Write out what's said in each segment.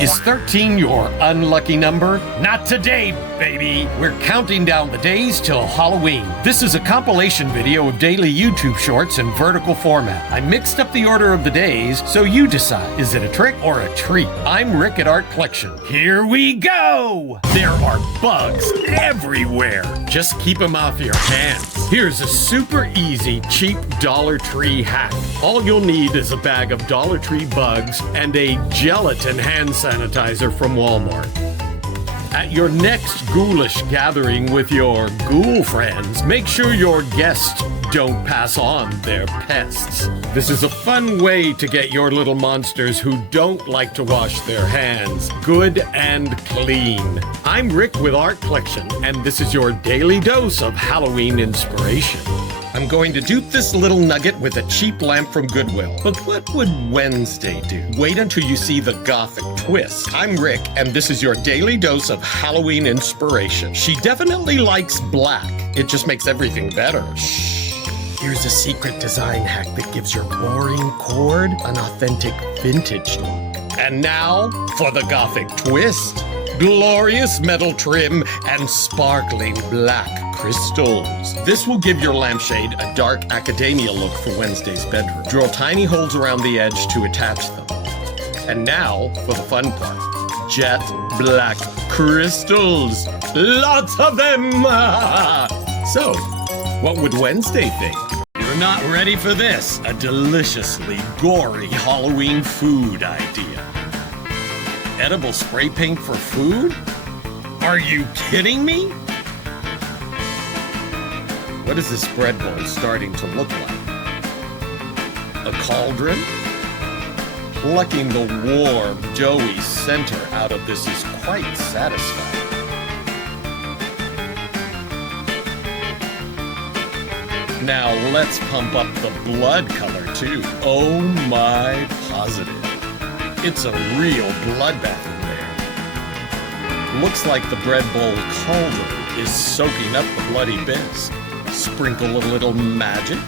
Is 13 your unlucky number? Not today, baby! We're counting down the days till Halloween. This is a compilation video of daily YouTube shorts in vertical format. I mixed up the order of the days, so you decide. Is it a trick or a treat? I'm Rick at Art Collection. Here we go! There are bugs everywhere. Just keep them off your hands. Here's a super easy, cheap Dollar Tree hack. All you'll need is a bag of Dollar Tree bugs and a gelatin hand sanitizer from Walmart. At your next ghoulish gathering with your ghoul friends, make sure your guests don't pass on their pests. This is a fun way to get your little monsters who don't like to wash their hands good and clean. I'm Rick with Art Collection, and this is your daily dose of Halloween inspiration. I'm going to dupe this little nugget with a cheap lamp from Goodwill. But what would Wednesday do? Wait until you see the Gothic twist. I'm Rick, and this is your daily dose of Halloween inspiration. She definitely likes black. It just makes everything better. Shh. Here's a secret design hack that gives your boring cord an authentic vintage look. And now for the Gothic twist. Glorious metal trim and sparkling black crystals. This will give your lampshade a dark academia look for Wednesday's bedroom. Drill tiny holes around the edge to attach them. And now for the fun part. Jet black crystals. Lots of them! So, what would Wednesday think? You're not ready for this. A deliciously gory Halloween food idea. Edible spray paint for food? Are you kidding me? What is this bread bowl starting to look like? A cauldron? Plucking the warm, doughy center out of this is quite satisfying. Now let's pump up the blood color too. Oh my positive. It's a real bloodbath in there. Looks like the bread bowl cauldron is soaking up the bloody bisque. Sprinkle a little magic.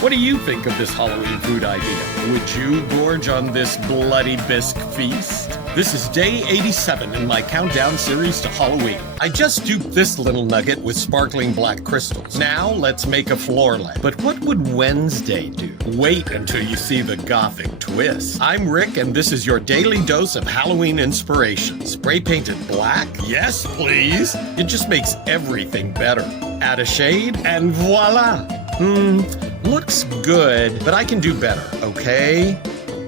What do you think of this Halloween food idea? Would you gorge on this bloody bisque feast? This is day 87 in my countdown series to Halloween. I just duped this little nugget with sparkling black crystals. Now let's make a floor lamp. But what would Wednesday do? Wait until you see the Gothic twist. I'm Rick, and this is your daily dose of Halloween inspiration. Spray painted black? Yes, please. It just makes everything better. Add a shade, and voila. Looks good, but I can do better, okay?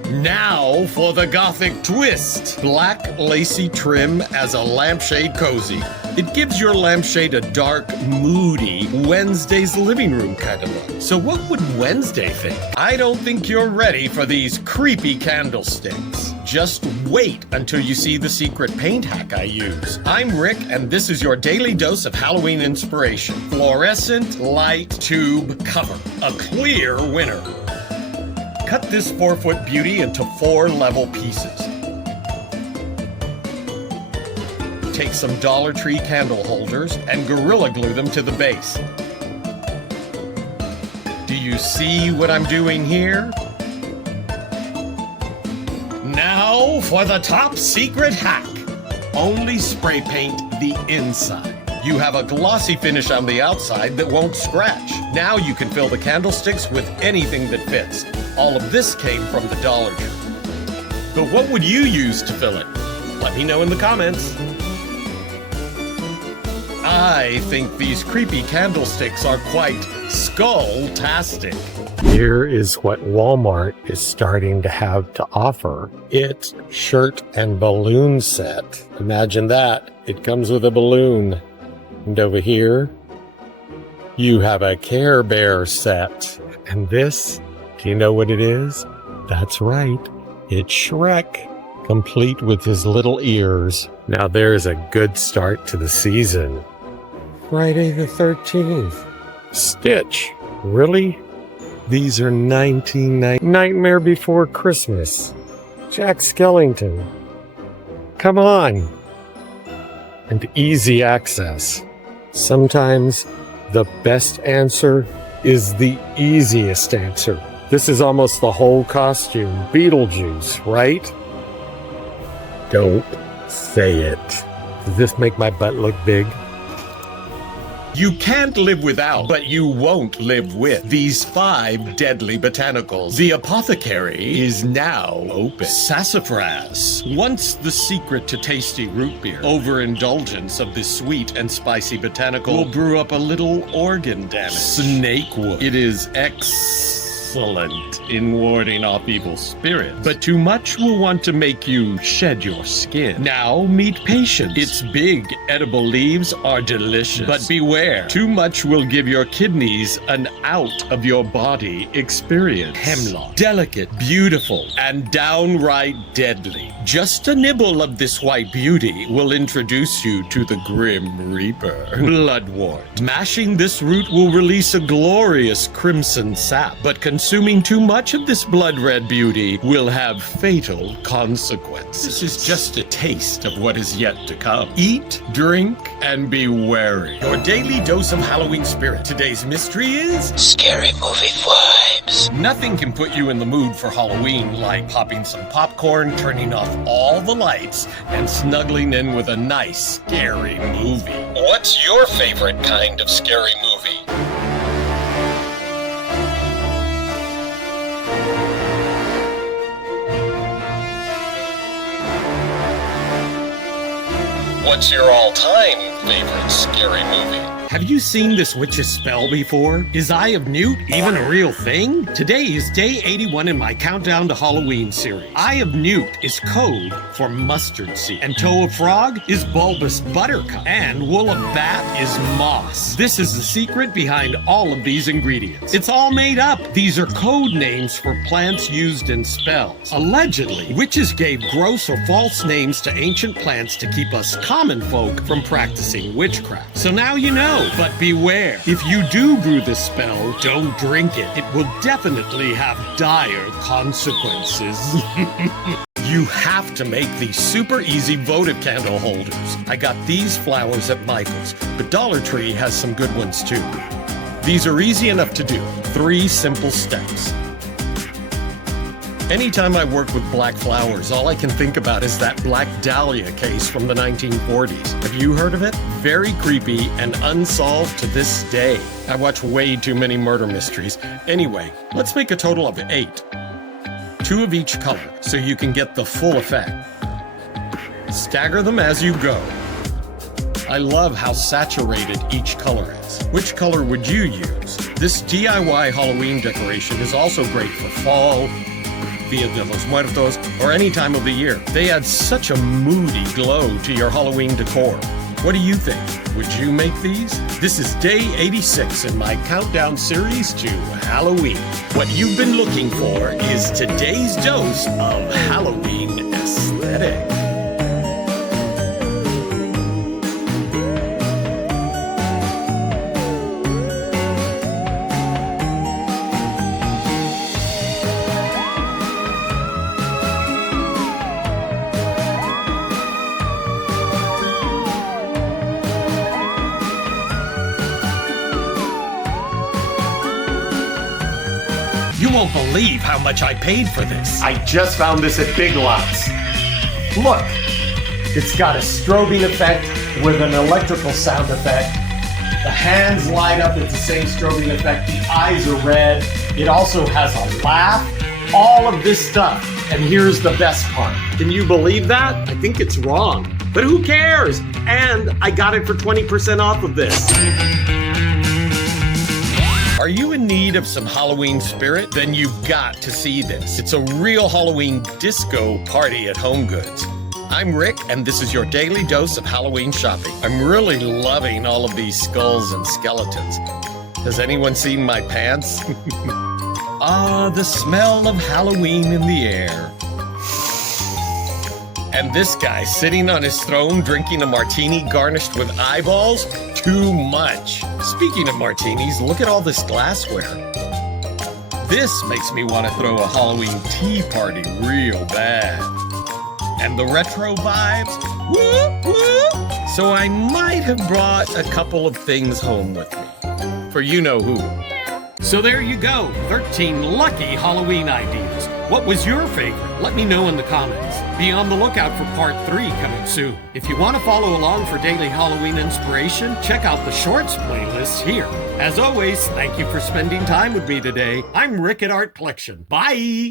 Now for the Gothic twist. Black lacy trim as a lampshade cozy. It gives your lampshade a dark, moody Wednesday's living room kind of look. So what would Wednesday think? I don't think you're ready for these creepy candlesticks. Just wait until you see the secret paint hack I use. I'm Rick, and this is your daily dose of Halloween inspiration. Fluorescent light tube cover. A clear winner. Cut this 4-foot beauty into 4 level pieces. Take some Dollar Tree candle holders and Gorilla Glue them to the base. Do you see what I'm doing here? Now for the top secret hack. Only spray paint the inside. You have a glossy finish on the outside that won't scratch. Now you can fill the candlesticks with anything that fits. All of this came from the Dollar Tree. But what would you use to fill it? Let me know in the comments. I think these creepy candlesticks are quite skull-tastic. Here is what Walmart is starting to have to offer. It's shirt and balloon set. Imagine that. It comes with a balloon. And over here, you have a Care Bear set. And this, do you know what it is? That's right. It's Shrek, complete with his little ears. Now there's a good start to the season. Friday the 13th. Stitch. Really? These are 1990 Nightmare Before Christmas. Jack Skellington. Come on. And easy access. Sometimes the best answer is the easiest answer. This is almost the whole costume. Beetlejuice, right? Don't say it. Does this make my butt look big? You can't live without, but you won't live with these 5 deadly botanicals. The apothecary is now open. Sassafras, once the secret to tasty root beer. Overindulgence of this sweet and spicy botanical will brew up a little organ damage. Snakewood, it is excellent in warding off evil spirits, but too much will want to make you shed your skin. Now meet patience. Its big edible leaves are delicious, but beware, too much will give your kidneys an out of your body experience. Hemlock, delicate, beautiful, and downright deadly. Just a nibble of this white beauty will introduce you to the Grim Reaper. Bloodwort. Mashing this root will release a glorious crimson sap, but consuming too much of this blood-red beauty will have fatal consequences. This is just a taste of what is yet to come. Eat, drink, and be wary. Your daily dose of Halloween spirit. Today's mystery is scary movie vibes. Nothing can put you in the mood for Halloween like popping some popcorn, turning off all the lights, and snuggling in with a nice, scary movie. What's your favorite kind of scary movie? What's your all-time favorite scary movie? Have you seen this witch's spell before? Is Eye of Newt even a real thing? Today is day 81 in my Countdown to Halloween series. Eye of Newt is code for mustard seed, and Toe of Frog is bulbous buttercup, and Wool of Bat is moss. This is the secret behind all of these ingredients. It's all made up. These are code names for plants used in spells. Allegedly, witches gave gross or false names to ancient plants to keep us common folk from practicing witchcraft. So now you know. But beware, if you do brew this spell, don't drink it. It will definitely have dire consequences. You have to make these super easy votive candle holders. I got these flowers at Michael's, but Dollar Tree has some good ones too. These are easy enough to do. 3 simple steps. Anytime I work with black flowers, all I can think about is that black dahlia case from the 1940s. Have you heard of it? Very creepy and unsolved to this day. I watch way too many murder mysteries. Anyway, let's make a total of 8. 2 of each color, so you can get the full effect. Stagger them as you go. I love how saturated each color is. Which color would you use? This DIY Halloween decoration is also great for fall, Dia de los Muertos, or any time of the year. They add such a moody glow to your Halloween decor. What do you think? Would you make these? This is day 86 in my countdown series to Halloween. What you've been looking for is today's dose of Halloween aesthetic. You won't believe how much I paid for this. I just found this at Big Lots. Look, it's got a strobing effect with an electrical sound effect. The hands light up, it's the same strobing effect. The eyes are red. It also has a laugh. All of this stuff. And here's the best part. Can you believe that? I think it's wrong. But who cares? And I got it for 20% off of this. Are you in need of some Halloween spirit? Then you've got to see this. It's a real Halloween disco party at Home Goods. I'm Rick, and this is your daily dose of Halloween shopping. I'm really loving all of these skulls and skeletons. Has anyone seen my pants? Ah, the smell of Halloween in the air. And this guy sitting on his throne drinking a martini garnished with eyeballs? Too much. Speaking of martinis, look at all this glassware. This makes me want to throw a Halloween tea party real bad. And the retro vibes? Whoop, whoop. So I might have brought a couple of things home with me. For you know who. So there you go, 13 lucky Halloween ideas. What was your favorite? Let me know in the comments. Be on the lookout for part 3 coming soon. If you want to follow along for daily Halloween inspiration, check out the shorts playlist here. As always, thank you for spending time with me today. I'm Rick at Art Collection. Bye!